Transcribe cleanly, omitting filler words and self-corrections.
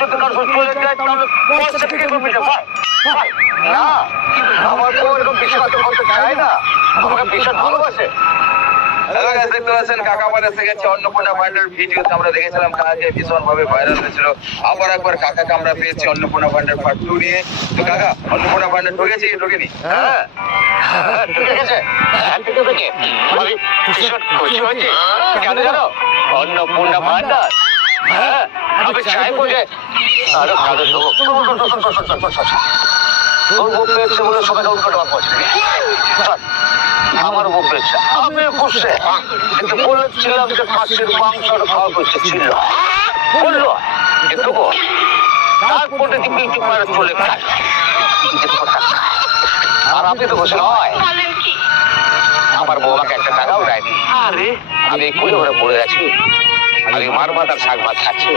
যদি কারো চলে যায় তাহলে পয়সা থেকে মিটে ভাই না আমার বউ এরকম বিশ্বাসঘাতক করতে চায় না, আমাকে বিশ্বাস ভালোবাসে। হ্যালো গাইস, দেখতে পাচ্ছেন কাকা বাড়ি এসে গেছে। অন্নপূর্ণা ভান্ডার ভিডিওতে আমরা দেখেছিলাম কাকে ভীষণ ভাবে ভাইরাল হয়েছিল। আবার একবার কাকাকে আমরা পেয়েছি অন্নপূর্ণা ভান্ডার পার্ট 2 নিয়ে। তো কাকা, অন্নপূর্ণা ভান্ডার ঢুকেছে কি ঢুকেনি? হ্যাঁ ঢুকে গেছে, ঢুকেছে। আমি ভীষণ খুশি হয়েছি। কেন জানো? অন্নপূর্ণা ভান্ডার, হ্যাঁ আমি চাইবো যে আরো ভালো দেবো। তোর বউ পেয়েছে বলে সবাইকে উল্টো টাকা পৌঁছে আমার বউ পেয়েছে, আমি খুশি। কিন্তু বলেছিলাম যে খাসির মাংসটা খাওয়া করছে ছিল, বললো একটু তারপরে কিন্তু মারা চলে গেল। আর আপনি তো খুশি নয়, আমার বউ আমাকে একটা টাকাও দেয়নি। আরে আমি কুড়ে ঘরে পড়ে আছি, আমি মার ভাত আর শাক ভাত খাচ্ছি।